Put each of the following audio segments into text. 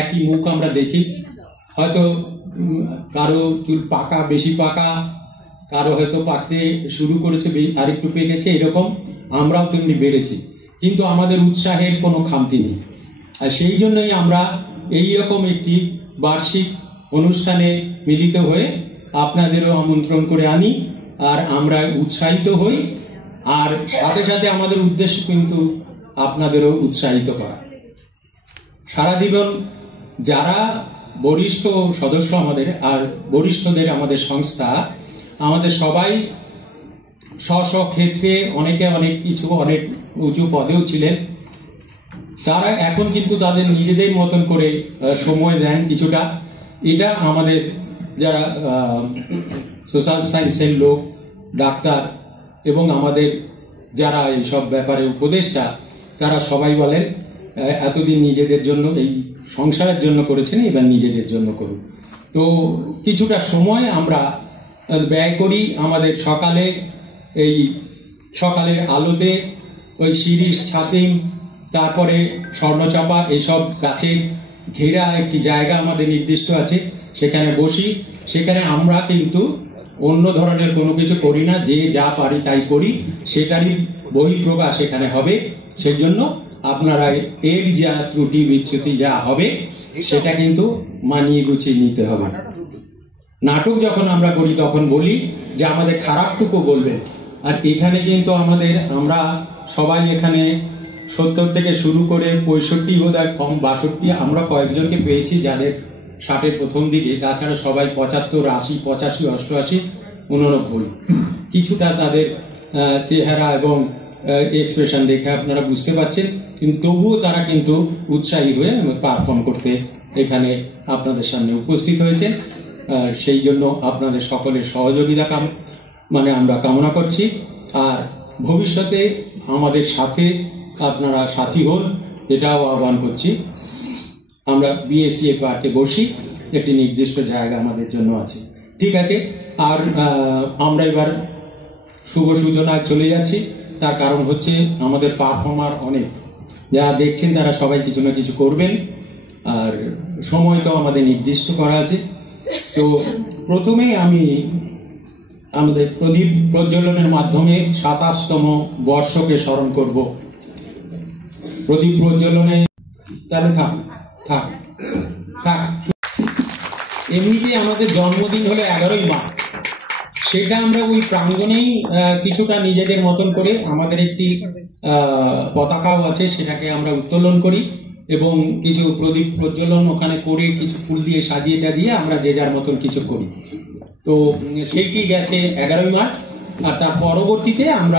একই মুখ আমরা দেখি, হয়তো কারো চুল পাকা, বেশি পাকা, কারো হয়তো পাকতে শুরু করেছে, আরেকটু পেকেছে, এরকম আমরাও তেমনি বেড়েছি, কিন্তু আমাদের উৎসাহের কোনো খামতি নেই। আর সেই জন্যই আমরা এই রকম একটি বার্ষিক অনুষ্ঠানে মিলিত হয়ে আপনাদেরও আমন্ত্রণ করে আনি, আর আমরা উৎসাহিত হই, আর সাথে সাথে আমাদের উদ্দেশ্য কিন্তু আপনাদেরও উৎসাহিত করা। সারা জীবন যারা বরিষ্ঠ সদস্য আমাদের, আর বরিষ্ঠদের আমাদের সংস্থা, আমাদের সবাই স্ব ক্ষেত্রে অনেকে অনেক কিছু, অনেক উঁচু পদেও ছিলেন, তারা এখন কিন্তু তাদের নিজেদের মতন করে সময় দেন কিছুটা। এটা আমাদের যারা সোশ্যাল সায়েন্সের লোক, ডাক্তার এবং আমাদের যারা এইসব ব্যাপারে উপদেষ্টা, তারা সবাই বলেন এতদিন নিজেদের জন্য, এই সংসারের জন্য করেছেন, এবার নিজেদের জন্য করুন। তো কিছুটা সময় আমরা ব্যয় করি আমাদের সকালে, এই সকালের আলোতে ওই শিরিষ, ছাতিম, তারপরে স্বর্ণচাপা, এইসব গাছের ঘেরা একটি জায়গা আমাদের নির্দিষ্ট আছে, সেখানে বসি। সেখানে আমরা কিন্তু অন্য ধরনের কোনো কিছু করি না, যে যা পারি তাই করি, সেটারই বহিঃপ্রকাশ এখানে হবে। সেই জন্য আপনারা এর যা ত্রুটি বিচ্যুতি যা হবে সেটা কিন্তু মানিয়ে গুছিয়ে নিতে হবে। নাটক যখন আমরা করি তখন বলি যে আমাদের খারাপটুকু বলবেন, আর এখানে কিন্তু আমরা সবাই এখানে 70 থেকে শুরু করে 65 বোধহয় কম, 62 আমরা কয়েকজনকে পেয়েছি যাদের 60-এর প্রথম দিকে, তাছাড়া সবাই 75, 80, 85, 88, 89। কিছুটা তাদের চেহারা এবং এক্সপ্রেশন দেখে আপনারা বুঝতে পারছেন, কিন্তু তবুও তারা কিন্তু উৎসাহী হয়ে পারফর্ম করতে এখানে আপনাদের সামনে উপস্থিত হয়েছেন। সেই জন্য আপনাদের সকলের সহযোগিতা আমরা কামনা করছি, আর ভবিষ্যতে আমাদের সাথে আপনারা সাথী হন, এটাও আহ্বান করছি। আমরা বিএসসিএ পার্কে বসি, একটি নির্দিষ্ট জায়গা আমাদের জন্য আছে, ঠিক আছে। আর আমরা এবার শুভ সূচনায় চলে যাচ্ছি। তার কারণ হচ্ছে আমাদের পারফর্মার অনেক, যারা দেখছেন তারা সবাই কিছু না কিছু করবেন, আর সময় তো আমাদের নির্দিষ্ট করা আছে। তো প্রথমে আমি আমাদের প্রদীপ প্রজ্বলনের মাধ্যমে 27তম বর্ষকে স্মরণ করব। প্রদীপ প্রজ্বলনে তাহলে থাক। এমনিতে আমাদের জন্মদিন হলো 11ই মার্চ, সেটা আমরা ওই প্রাঙ্গণেই কিছুটা নিজেদের মতন করে আমাদের একটি পতাকাও আছে, সেটাকে আমরা উত্তোলন করি এবং কিছু প্রদীপ প্রজ্বলন ওখানে করে কিছু ফুল দিয়ে সাজিয়ে টাজিয়ে আমরা যে যার মতন কিছু করি। তো সেটি গেছে 11ই মার্চ, আর তার পরবর্তীতে আমরা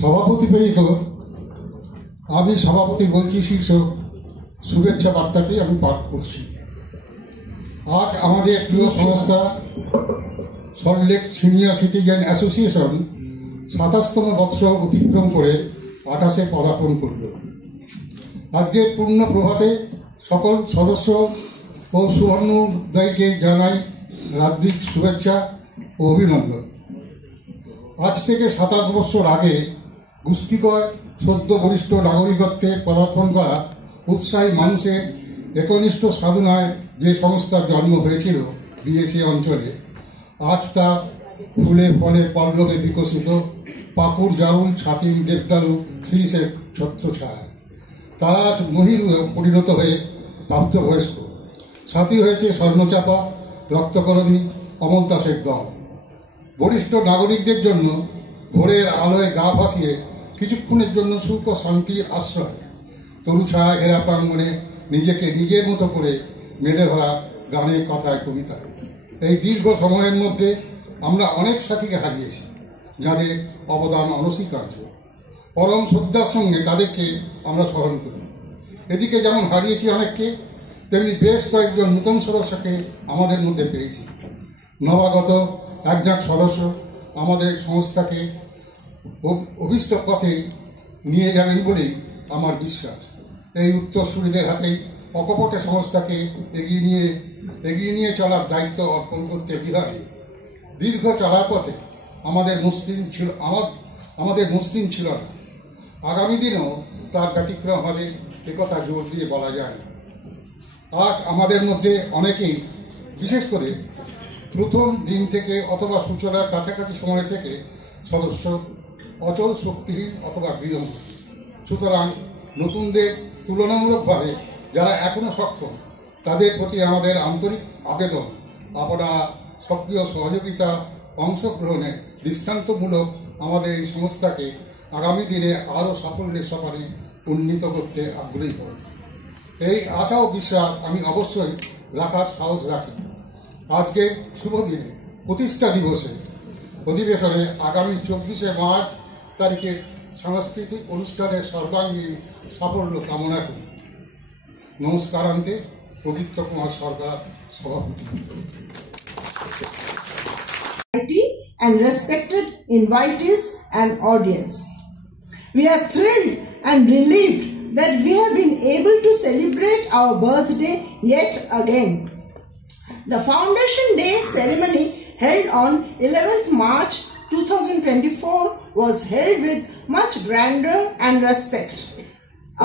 সভাপতি প্রেরিত আমি সভাপতি বলছি শীর্ষক শুভেচ্ছা বার্তাটি আমি পাঠ করছি। আজ আমাদের প্রিয় সংস্থা সল্টলেক সিনিয়র সিটিজেন অ্যাসোসিয়েশন ২৭তম বৎসর অতিক্রম করে ২৮-এ পদার্পণ করল। আজকের পূর্ণ প্রভাতে সকল সদস্য ও সুবর্ণোদয়কে জানাই রাজ্যিক শুভেচ্ছা ও অভিনন্দন। আজ থেকে ২৭ বছর আগে গোষ্ঠীকয় সদ্য বরিষ্ঠ নাগরিকত্বে পদার্পণ করা উৎসাহী মানুষের একনিষ্ঠ সাধনায় যে সংস্থার জন্ম হয়েছিল বিএসি অঞ্চলে, আজ তা ফুলে ফলে পল্লবে বিকশিত পাকুড়, জারুল, ছাতিম, দেবদারু, শ্রীসের ছত্রছায়া। তারা আজ মহিল পরিণত হয়ে প্রাপ্তবয়স্ক। সাথী হয়েছে স্বর্ণচাপা, রক্তকরণী, অমল দাসের দল। বরিষ্ঠ নাগরিকদের জন্য ভোরের আলোয় গা ভাসিয়ে কিছুক্ষণের জন্য সুখ ও শান্তির আশ্রয়, তরু ছায়া ঘেরা প্রাঙ্গণে নিজেকে নিজের মতো করে মেলে ধরা গানে, কথায়, কবিতায়। এই দীর্ঘ সময়ের মধ্যে আমরা অনেক সাথীকে হারিয়েছি, যাদের অবদান অনস্বীকার্য। পরম শ্রদ্ধার সঙ্গে তাদেরকে আমরা স্মরণ করি। এদিকে যেমন হারিয়েছি অনেককে, তেমনি বেশ কয়েকজন নূতন সদস্যকে আমাদের মধ্যে পেয়েছি। নবাগত একজন সদস্য আমাদের সংস্থাকে অভিষ্ট পথে নিয়ে যাবেন বলেই আমার বিশ্বাস। এই উত্তরসূরিদের হাতেই অকপটে সংস্থাকে এগিয়ে নিয়ে চলার দায়িত্ব অর্পণ করতে বিধানে দীর্ঘ চলার পথে আমাদের মসৃণ ছিল না। আগামী দিনেও তার ব্যতিক্রম হবে, একথা জোর দিয়ে বলা যায় না। আজ আমাদের মধ্যে অনেকেই, বিশেষ করে প্রথম দিন থেকে অথবা সূচনার কাছাকাছি সময় থেকে সদস্য, অচল, শক্তিহীন অথবা গৃহহীন। সুতরাং নতুনদের তুলনামূলকভাবে যারা এখনো সক্ষম, তাদের প্রতি আমাদের আন্তরিক আবেদন, আপনারা সক্রিয় সহযোগিতা অংশগ্রহণে দৃষ্টান্তমূলক আমাদের এই সংস্থাকে আগামী দিনে আরও সাফল্যের সোপানে উন্নীত করতে আগ্রহী করে। এই আশা ও বিশ্বাস আমি অবশ্যই রাখার সাহস রাখি। আজকে শুভ দিনে প্রতিষ্ঠা দিবসে অধিবেশনে আগামী 24শে মার্চ তারিখের সাংস্কৃতিক অনুষ্ঠানের সর্বাঙ্গীন সাফল্য কামনা করি। নমস্কারান্তে পবিত্র কুমার সরকার, সভাপতি। And respected invitees and audience, we are thrilled and relieved that we have been able to celebrate our birthday yet again. The Foundation Day ceremony held on 11th March 2024 was held with much grandeur and respect.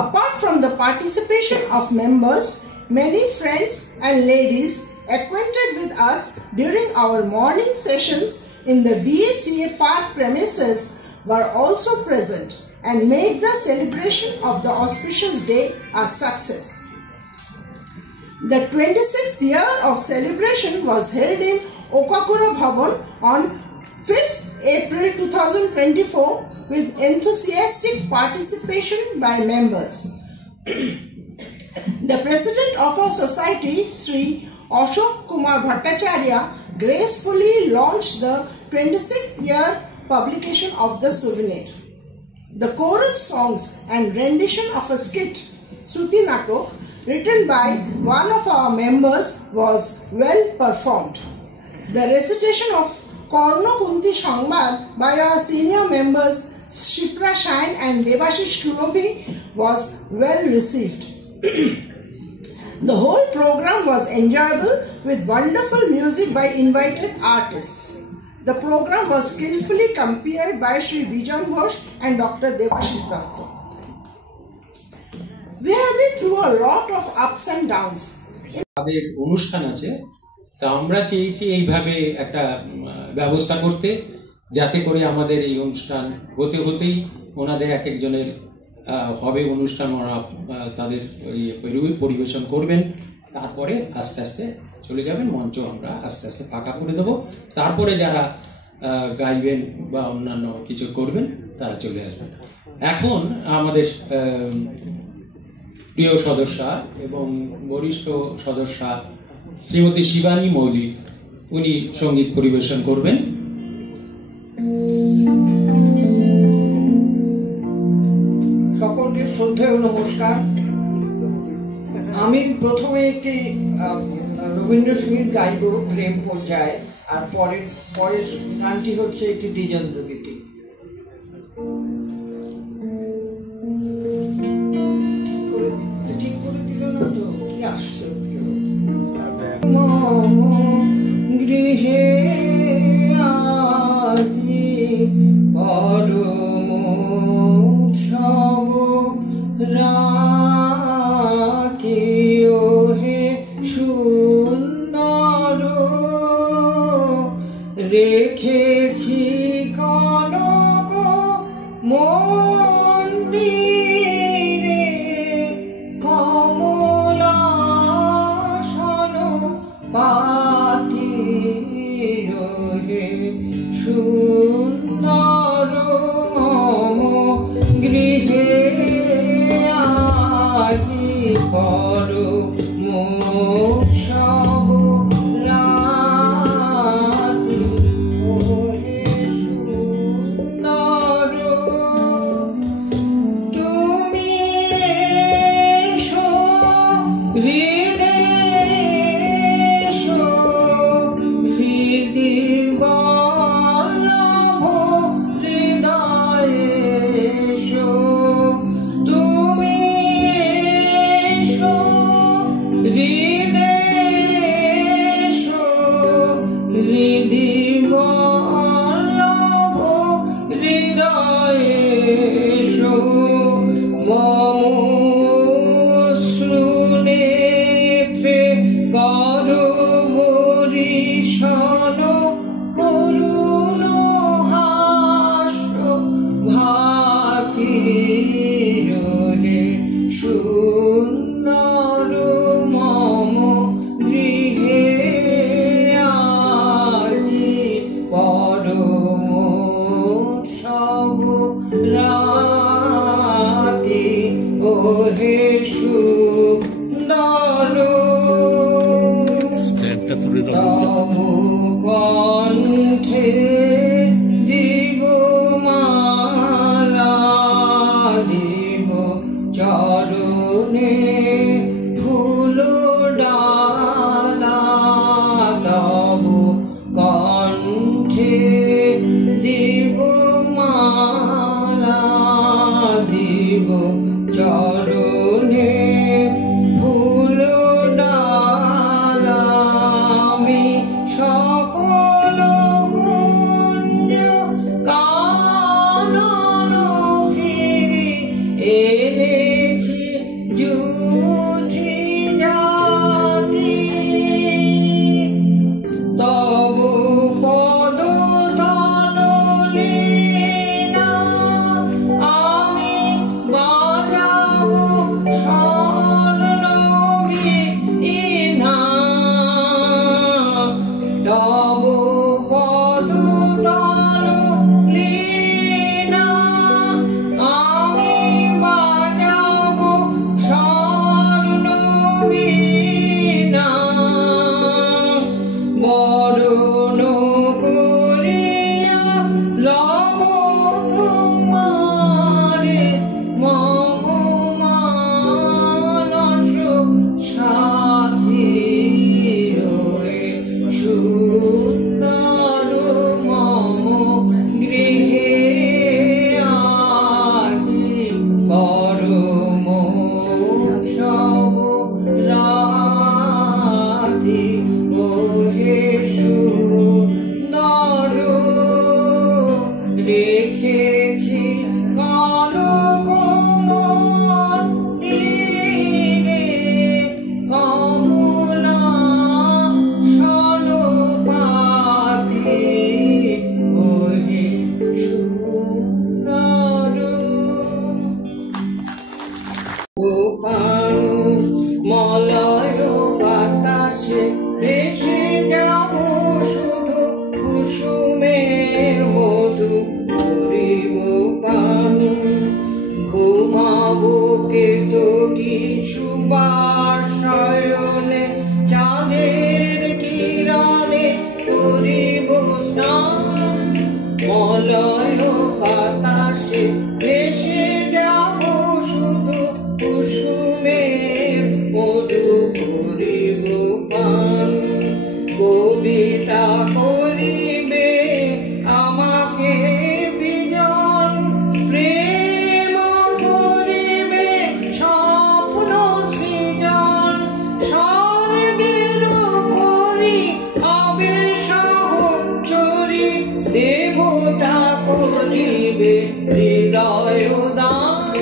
Apart from the participation of members, many friends and ladies acquainted with us during our morning sessions in the BACA Park premises were also present and made the celebration of the auspicious day a success. The 26th year of celebration was held in Okakura Bhavan on 5th April 2024 with enthusiastic participation by members. The president of our society, Sri Ashok Kumar Bhattacharya, gracefully launched the 26th year publication of the souvenir. The chorus songs and rendition of a skit, Shruti Natok, written by one of our members was well performed. The recitation of Korno Kunti Sangmad by our senior members Shipra Shine and Devashish Shulobi was well received. The whole program was enjoyable with wonderful music by invited artists. The program was skillfully compared by Sri Bijan Ghosh and Dr. Devashish Datta. We have been through a lot of ups and downs. আমাদের অনুষ্ঠান আছে, তা আমরা চেয়েছি এইভাবে একটা ব্যবস্থা করতে, যাতে করে আমাদের এই অনুষ্ঠান হতে হতেই ওনাদের এক একজনের হবে অনুষ্ঠান, ওরা তাদের পরিবেশন করবেন, তারপরে আস্তে আস্তে চলে যাবেন মঞ্চ, আমরা আস্তে আস্তে ফাঁকা করে দেবো, তারপরে যারা গাইবেন বা অন্যান্য কিছু করবেন তারা চলে আসবেন। এখন আমাদের প্রিয় সদস্যা এবং বরিষ্ঠ সদস্যা শ্রীমতী শিবানী মৌলিক, উনি সঙ্গীত পরিবেশন করবেন। সকলকে শ্রদ্ধেয় নমস্কার। আমি প্রথমে একটি রবীন্দ্রসঙ্গীত গাইব, প্রেম পর্যায়ে, আর পরের গানটি হচ্ছে একটি দ্বিজেন্দ্র গীতি। ঠিক করে দিল না তো, কি আসছে গৃহে আজি পরম উৎসব রাখিও হে সুন্দর, রেখেছি কনক মন্দিরে কমলাসন পাতির হে সুন্দর, গৃহে আজি পরম উৎসব রাখিও হে সুন্দর, তুমি এসো হৃদে এসো, হৃদি বল তবু কণ্ঠে দিব মালা, দিব চরণে ফুল ডালা, তবু কণ্ঠে দিব মালা, দিব চরণে ফুল ডালা, আমি সকল গুঞ্জ কানন ফিরি এনেছি যুথি জাতি, তবু পদ তললে না আমি বাজাবো স্বর্ণবীণা, তবু পদ তললে না আমি বাজাবো স্বর্ণবীণা, বরণ করিয়া লব তোমারে মম মানস সাথী, রয়ে সুন্দর মম গৃহে আদি, পরম সব রাতি ওহে সুন্দর, রেখেছি কনক মন্দিরে কমলা সনপাতি, ওহে সুন্দর। মলয় বাতাসে ভেসে যাব শুধু কুসুমের মধু করিব পান, ঘুমাবো কেতকী সুবাসয়নে চাঁদের কিরণে করিব স্নান, মলয় বাতাসে ভেসে যাব শুধু কুসুমের মধু করিব পান, কবিতা করিবে আমাকে বিজন, প্রেম করিবে স্বপ্ন সৃজন, স্বর্গের পরি হবে সহচরী, দেবতা করিবে হৃদয় দান,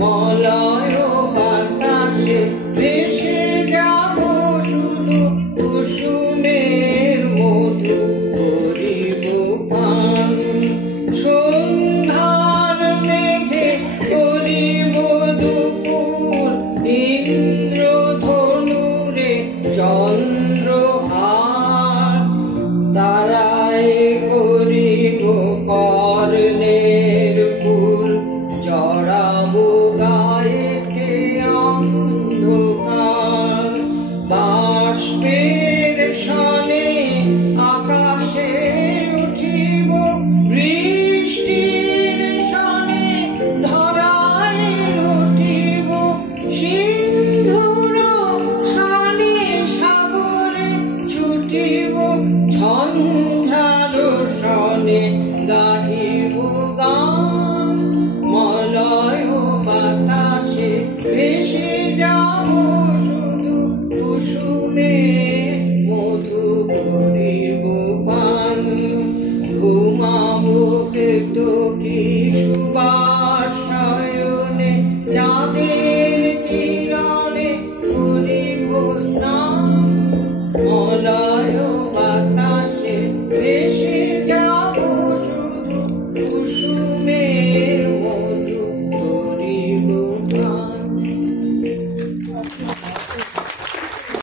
মলয় বাতাসে ভেসে যাব শুধু কুসুমের মধু করিব পান, সন্ধ্যার মেঘে করিব দুপুর, ইন্দ্রধনুরে চন্দ্রহার, তারায় করিব কর্ণের ফুল, জড়াবো গায়েতে অন্ধকার, বাষ্পের সনে আকাশে উঠিব, বৃষ্টির সনে ধরায় উঠিব, সিন্ধুর সনে সাগরে ছুটিব, ঝঞ্ঝার সনে গাহিব গান, মলয় বাতাসে ভেসে যাব শুধু কুসুমে মধু করিব পান, ঘুমাবো কেতকী সুবাসয়নে